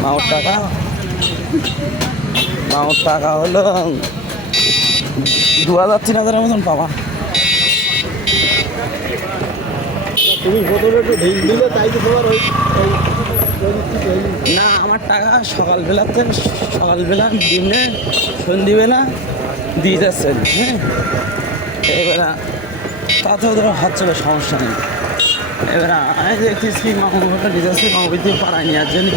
মাওর টাকা। মাওর টাকা হলো দু হাজার তিন হাজারের মতন পাবা তুমি প্রথমে একটু ঢিল দিলে তাই তো তোমার ওই না আমার টাকা সকালবেলাতে সকালবেলা দিনে সন্ধিবেলা দিয়ে যাচ্ছেন হ্যাঁ? এবার তাতে ওদের হচ্ছে সমস্যা নেই। এবার আমি দেখতেছি মামুটা দিয়ে যাচ্ছে মামুদি পাড়ায় নিয়ে আসছে নি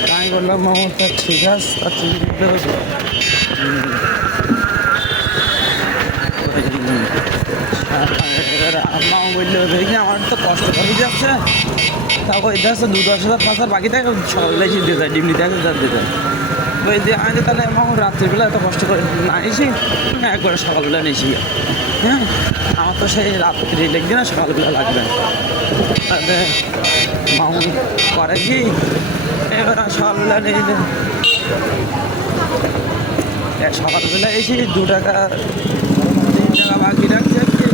তা আমি বললাম, মামু তা ঠিক আছে, তা তো। এবার মামু বলল, দেখি আমার তো কষ্ট করে যাচ্ছে। তারপর এটা হচ্ছে দু দশ হাজার পাঁচ বাকি থাকে সকালবেলা এসে দিয়ে যায় ডিম নিতে তার দিতে ওই যে আমি যে তাহলে আমার রাত্রিবেলা এত কষ্ট করে না এসি একবারে সকালবেলা নিয়েছি হ্যাঁ? আমার তো সেই রাত্রি লাগবে না, সকালবেলা লাগবে তাহলে মামু করে কি? এবার আর সকালবেলা নিয়ে সকালবেলা এসে দু টাকা, তিন টাকা বাকি রাখছে আর কি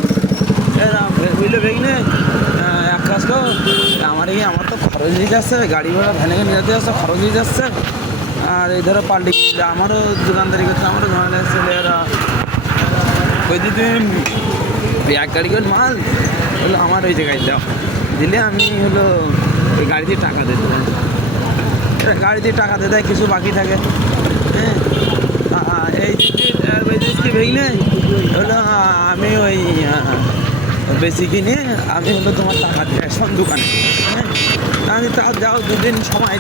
বুঝলে বেগনে এক কাজ কর, আমার এই, আমার তো খরচ হয়ে যাচ্ছে গাড়ি ভাড়া ভ্যানে নিয়ে যেতে যাচ্ছে, খরচ হয়ে যাচ্ছে। আর এই ধরো পাল্টি আমারও দোকানদারি করছে আমারও ঝামেলা ছেলেরা ওই যে তুমি এক গাড়ি করে মাল? হলো আমার ওই জায়গায় দাও দিলে আমি হলো ওই গাড়িতে টাকা দিতে এরা গাড়িতে টাকা দিতে দেয়, কিছু বাকি থাকে। হ্যাঁ? এই ভেঙে হলো আমি ওই বেশি কিনে আমি হলো তোমার টাকা দিয়ে আসলাম দোকানে। হ্যাঁ? আমি তা যাও, দুদিন সময়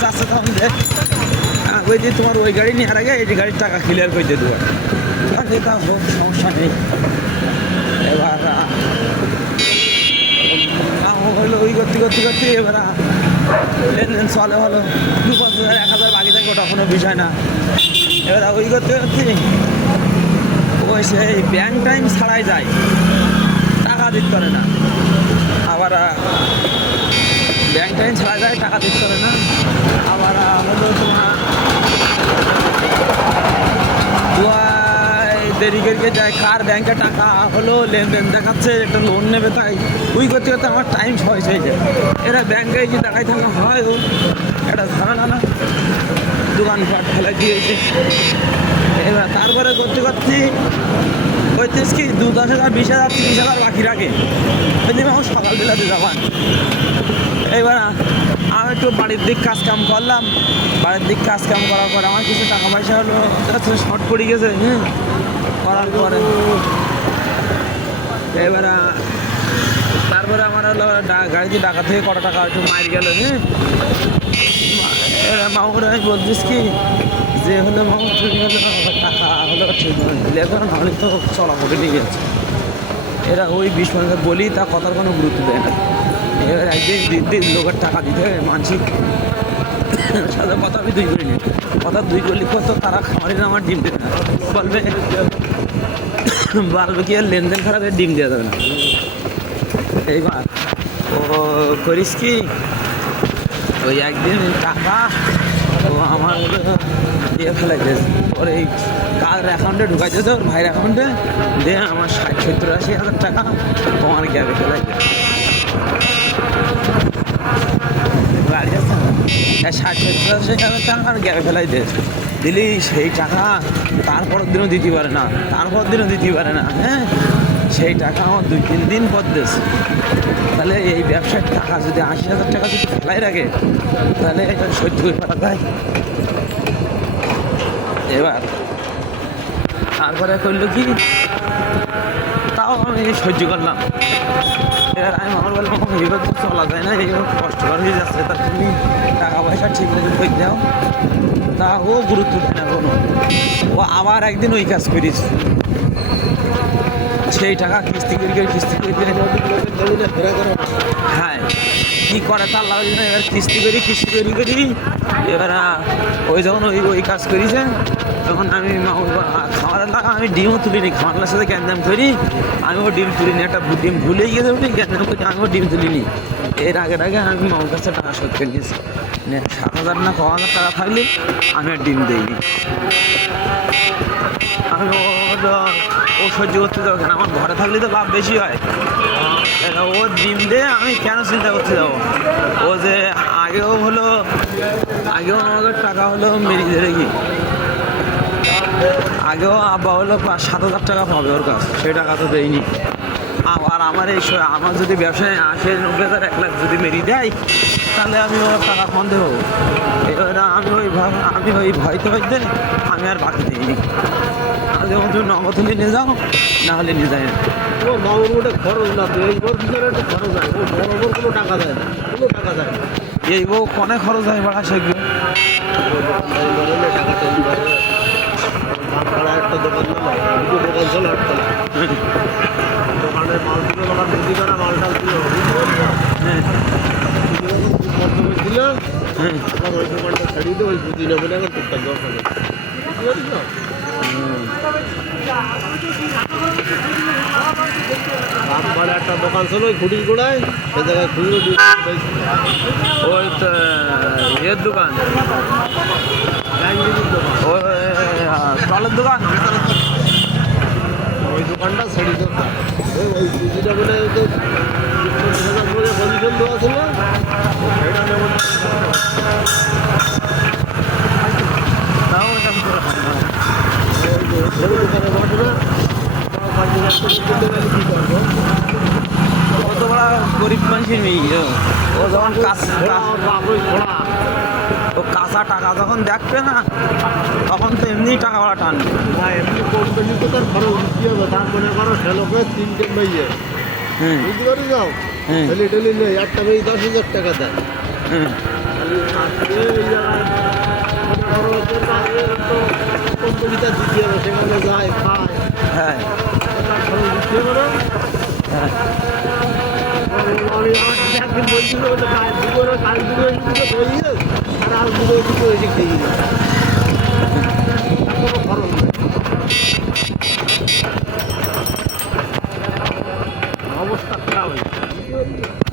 চাষে তখন দেয় ওই যে তোমার ওই গাড়ি নেওয়ার আগে এই গাড়ির টাকা ক্লিয়ার করে দিয়ে দেবো। তাহলে তা হোক সমস্যা নেই। এবার হলো ওই করতে করতে করতে এবার লেনদেন চলে ভালো দু পাঁচ হাজার, এক হাজার বাকি থাকে ওটা কোনো বিষয় না। এবার ওই করতে করতে ওই সেই ব্যাংক টাইম ছাড়াই যায়। টাকা দিতে পারে না। আবার ব্যাংক টাইম ছাড়া যায়, টাকা দিতে পারে না আবার আহ, হলো তোমার দুয়ায় দেরি করে যায়, কার ব্যাংকে টাকা হলো, লেনদেন দেখাচ্ছে, একটা লোন নেবে তাই। ওই করতে করতে আমার টাইম সহজ হয়ে যায়। এরা ব্যাংকে যে দেখাই থাকা, হয় একটা ঝামেলা না দোকানপাট ফেলে দিয়েছে। এবার তারপরে করতে করতে পঁয়ত্রিশ কি, দু দশ হাজার, বিশ হাজার, তিরিশ হাজার বাকি রাখে। ওই আমার সকালবেলাতে যাবান এবার একটু বাড়ির দিক কাজ কাম করলাম। বাড়ির দিক কাজ কাম করার পর আমার কিছু টাকা পয়সা হলো শর্ট পড়ে গেছে হ্যাঁ করার পরে। এবার তারপরে আমার হলো গাড়িতে ডাকা থেকে কটা টাকা একটু মার গেল হ্যাঁ। এরা মামুর আমি বলছিস কি, যে হলো মামু, তুমি হলো টাকা হলো, ঠিক দিলে এখন তো চলাপটে নিয়ে গেছে। এরা ওই বিশ মানুষের বলি, তা কথার কোনো গুরুত্ব দেয় না। এবার একদিন দিন দিন লোকের টাকা দিতে হবে মানসিক সাথে কথা আমি দুই করিনি। কথা দুই করলি কত তারা খামারি না আমার ডিম দেবে না। বলবে বলবে কি আর লেনদেন খারাপ ডিম দেওয়া যাবে না। এইবার, ও, করিস কি? ওই একদিন টাকা, ও, আমার দিয়ে ফেলাই দিয়েছে ওর এই কার অ্যাকাউন্টে ঢুকাই দিয়েছে ওর ভাইয়ের অ্যাকাউন্টে দিয়ে আমার ষাট, সত্তর, আশি হাজার টাকা তোমার গ্যাবে ফেলাই দিয়েছে গাড়ি আছে ষাট সত্তর টাকা গ্যাবে ফেলাই দিয়েছে দিলি সেই টাকা, তারপরের দিনও দিতে পারে না তারপর দিনও দিতে পারে না হ্যাঁ? সেই টাকা আমার দুই তিন দিন পর দিয়েছে তাহলে এই ব্যবসার টাকা যদি আশি হাজার টাকা যদি ফেলাই রাখে, তাহলে এটা সহ্য করে ফেলা যায়। এবার, তারপরে করল কি? তাও আমি সহ্য করলাম। এবার আমি আমার বললাম তো চলা যায় না এইবার কষ্টকর হয়ে যাচ্ছে তা তুমি টাকা পয়সা ঠিক মতো করে দাও তা ও গুরুত্ব দেয় না কোনো ও আবার একদিন ওই কাজ করিস সেই টাকা কিস্তি করে করে কিস্তি করে করে। হ্যাঁ কি করে তার লাগে এবার কিস্তি করি কিস্তি করি করি, এবার ওই যখন ওই ওই কাজ করিছে তখন আমি খাওয়ার লাগা আমি ডিমও তুলিনি খাওয়ার সাথে গ্যাঞ্জাম করি আমিও ডিম তুলিনি, একটা ডিম ভুলেই গেছে বলে গ্যাঞ্জাম করি আমিও ডিম তুলিনি। এর আগে আগে আমি মামার কাছে টাকা শোধ করে নিয়েছি সাত হাজার না ক হাজার টাকা থাকলে আমি আর ডিম দিইনি। আমি ও ও সহ্য করতে যাব কেন আমার ঘরে থাকলে তো লাভ বেশি হয়। ও ডিম দে, আমি কেন চিন্তা করতে যাব ও যে আগেও হলো, আগেও আমাদের টাকা হলো মেরিয়ে রেখি আগেও আব্বা হলো সাত হাজার টাকা পাবে ওর কাছ। সেই টাকা তো দেয়নি। আর আমার এই আমার যদি ব্যবসায় আসে নব্বই হাজার এক লাখ যদি মেরিয়ে দেয় তাহলে আমি ওর টাকা ফোন দেবো। এবার আমি ওই আমি ওই ভয়তে ভয়তে আমি আর বাকি দিইনি। যেমন তুমি নগদ হলে নিয়ে যাও না হলে নিয়ে যায় না। ও মামুর ওটা খরচ না তো এই ওর পিছনে একটা খরচ হয় ও বরাবর কোনো টাকা দেয় না কোনো টাকা দেয় না। এই বউ কনে খরচ হয় বাড়া সেগুলো টাকা একটা দোকান দুটো দোকান ছিল একটা দোকানে মাল দিল দোকান বিক্রি করা মালটা দিল দিল হ্যাঁ ওই দোকানটা ছাড়িয়ে দিয়ে ওই বুঝি না বলে এখন টুকটাক দরকার নেই বুঝতে পারছ রামবাড়ে একটা দোকান ছিল ওই খুঁটির গোড়ায় সে জায়গায় খুচরো ওই ইয়ের দোকান। ব্যাংকের দোকান? ওই দোকানটা ওই ওই পুঁজিটা বলে তো কন্ডিশন দেওয়া ছিল সেটা নেব তাও ওটা আমি করে খাব না। ওই দোকানে বসে না পাঁচ হাজার টাকা দিতে গেলে কী করব কত গরিব মানুষের মেয়ে ও। যখন ওর ও কাঁচা টাকা যখন দেখবে না তখন তো এমনি টাকাওয়ালা টানবে না এমনি কোম্পানি তো তার খরচ দিতে তার মনে করো ঠেলোকে তিনটে মেয়ে বুঝতে পারি যাও। ঠেলি ঠেলি নেই একটা মেয়ে দশ টাকা দেয় কোম্পানিটা দিতে হবে সেখানে যায় খায় হ্যাঁ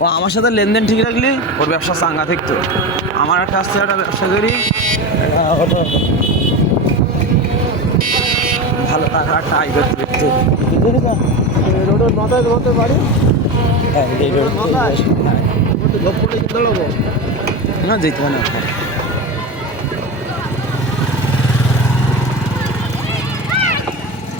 ও আমার সাথে লেনদেন ঠিক রাখলি? ওর ব্যবসা চাঙ্গা থাকতো আমার একটা আসছে একটা ব্যবসা করি। পারতো। বুঝলি তো? রোডের মাথায় তোমাদের বাড়ি হ্যাঁ, এই রোড? হ্যাঁ। না যেতে পারে না